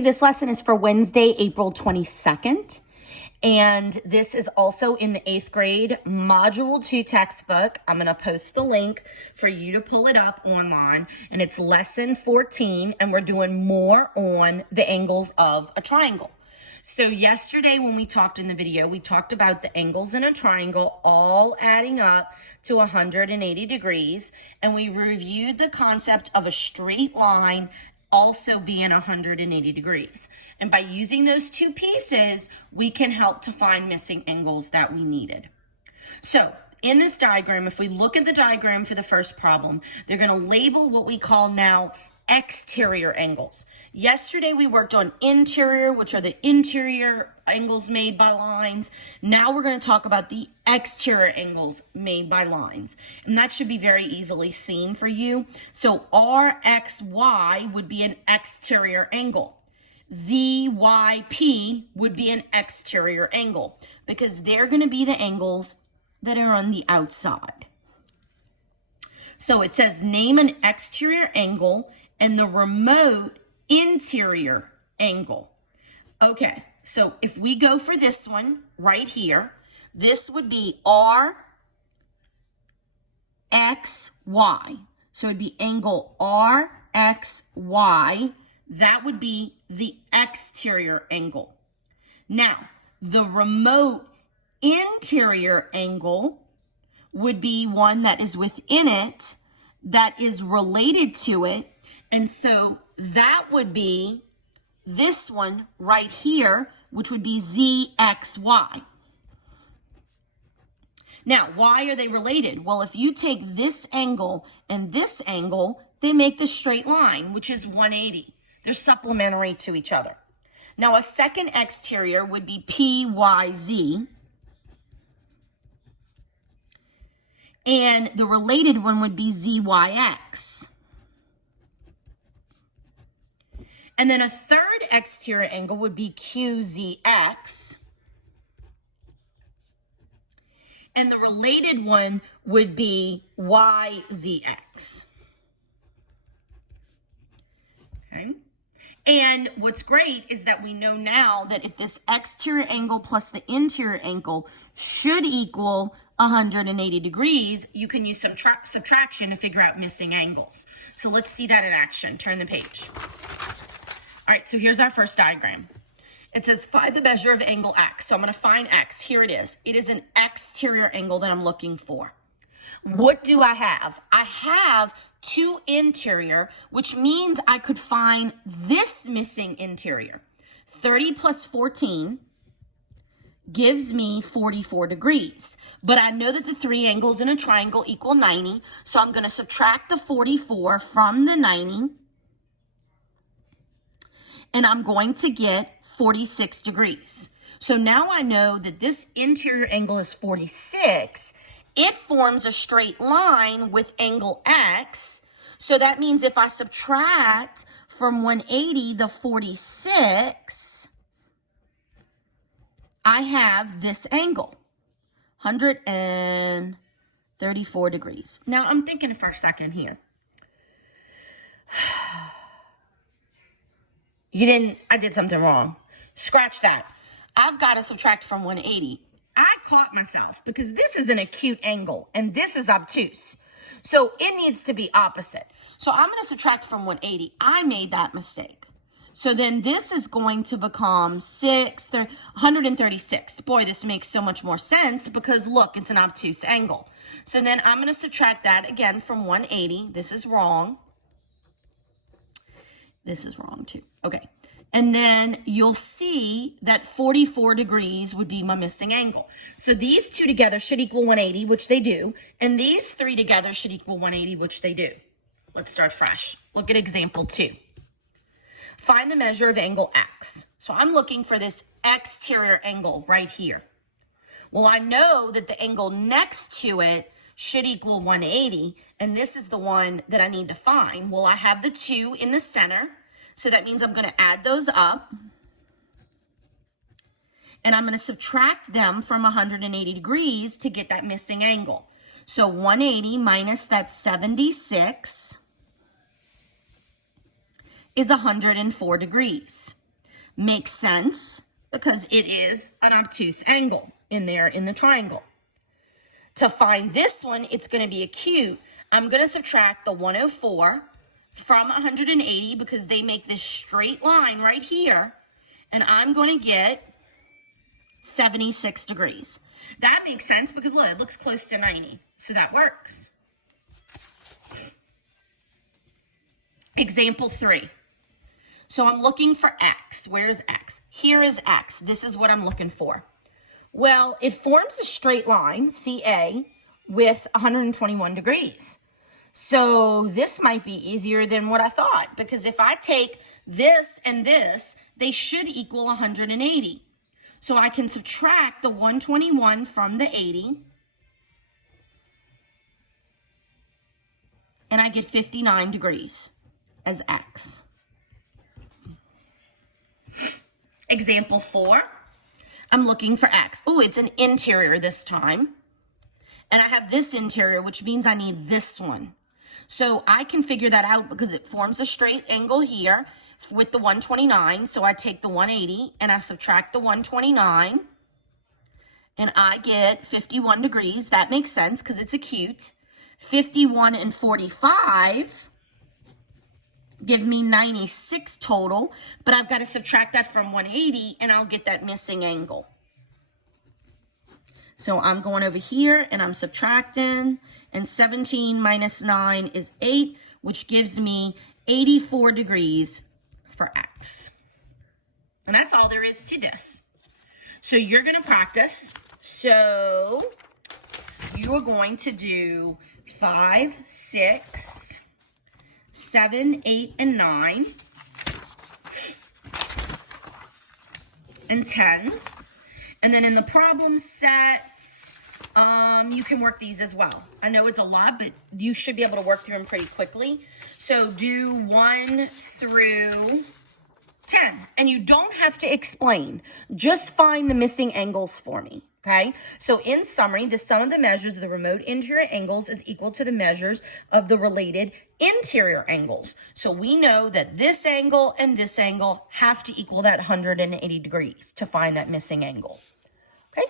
This lesson is for Wednesday, April 22nd. And this is also in the 8th grade Module 2 textbook. I'm going to post the link for you to pull it up online. And it's lesson 14. And we're doing more on the angles of a triangle. So yesterday when we talked in the video, we talked about the angles in a triangle all adding up to 180 degrees. And we reviewed the concept of a straight line also being 180 degrees. And by using those two pieces, we can help to find missing angles that we needed. So in this diagram, if we look at the diagram for the first problem, they're going to label what we call now exterior angles. Yesterday we worked on interior, which are the interior angles made by lines. Now we're going to talk about the exterior angles made by lines. And that should be very easily seen for you. So RXY would be an exterior angle. ZYP would be an exterior angle because they're going to be the angles that are on the outside. So it says name an exterior angle and the remote interior angle. Okay, so if we go for this one right here, this would be RXY. So it'd be angle RXY. That would be the exterior angle. Now, the remote interior angle would be one that is within it, that is related to it. And so that would be this one right here, which would be ZXY. Now, why are they related? Well, if you take this angle and this angle, they make the straight line, which is 180. They're supplementary to each other. Now, a second exterior would be PYZ. And the related one would be ZYX. And then a third exterior angle would be QZX. And the related one would be YZX. Okay. And what's great is that we know now that if this exterior angle plus the interior angle should equal 180 degrees, you can use subtraction to figure out missing angles. So let's see that in action. Turn the page. All right, so here's our first diagram. It says find the measure of angle X. So I'm going to find X. Here it is. It is an exterior angle that I'm looking for. What do I have? I have two interior, which means I could find this missing interior. 30 plus 14 gives me 44 degrees. But I know that the three angles in a triangle equal 90. So I'm going to subtract the 44 from the 90. And I'm going to get 46 degrees. So now I know that this interior angle is 46. It forms a straight line with angle X. So that means if I subtract from 180 the 46, I have this angle, 134 degrees. Now I'm thinking for a second here. I did something wrong. Scratch that. I've got to subtract from 180. I caught myself because this is an acute angle and this is obtuse. So it needs to be opposite. So I'm going to subtract from 180. I made that mistake. So then this is going to become 136. Boy, this makes so much more sense because look, it's an obtuse angle. So then I'm going to subtract that again from 180. This is wrong. This is wrong too. Okay. And then you'll see that 44 degrees would be my missing angle. So these two together should equal 180, which they do. And these three together should equal 180, which they do. Let's start fresh. Look at example 2. Find the measure of angle X. So I'm looking for this exterior angle right here. Well, I know that the angle next to it should equal 180. And this is the one that I need to find. Well, I have the 2 in the center. So that means I'm going to add those up. And I'm going to subtract them from 180 degrees to get that missing angle. So 180 minus that 76 is 104 degrees. Makes sense because it is an obtuse angle in there in the triangle. To find this one, it's going to be acute. I'm going to subtract the 104 from 180 because they make this straight line right here. And I'm going to get 76 degrees. That makes sense because look, it looks close to 90. So that works. Example 3. So I'm looking for X. Where's X? Here is X. This is what I'm looking for. Well, it forms a straight line, CA, with 121 degrees. So this might be easier than what I thought, because if I take this and this, they should equal 180. So I can subtract the 121 from the 80, and I get 59 degrees as X. Example 4, I'm looking for X. Oh, it's an interior this time. And I have this interior, which means I need this one. So I can figure that out because it forms a straight angle here with the 129. So I take the 180 and I subtract the 129. And I get 51 degrees. That makes sense because it's acute. 51 and 45 give me 96 total, but I've got to subtract that from 180 and I'll get that missing angle. So I'm going over here and I'm subtracting, and 17 minus 9 is 8, which gives me 84 degrees for X. And that's all there is to this. So you're going to practice. So you are going to do 5, 6, 7, 8, and 9, and 10. And then in the problem sets, you can work these as well. I know it's a lot, but you should be able to work through them pretty quickly. So do 1 through 10. And you don't have to explain. Just find the missing angles for me. Okay, so in summary, the sum of the measures of the remote interior angles is equal to the measures of the related interior angles. So we know that this angle and this angle have to equal that 180 degrees to find that missing angle. Okay,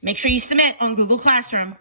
make sure you submit on Google Classroom.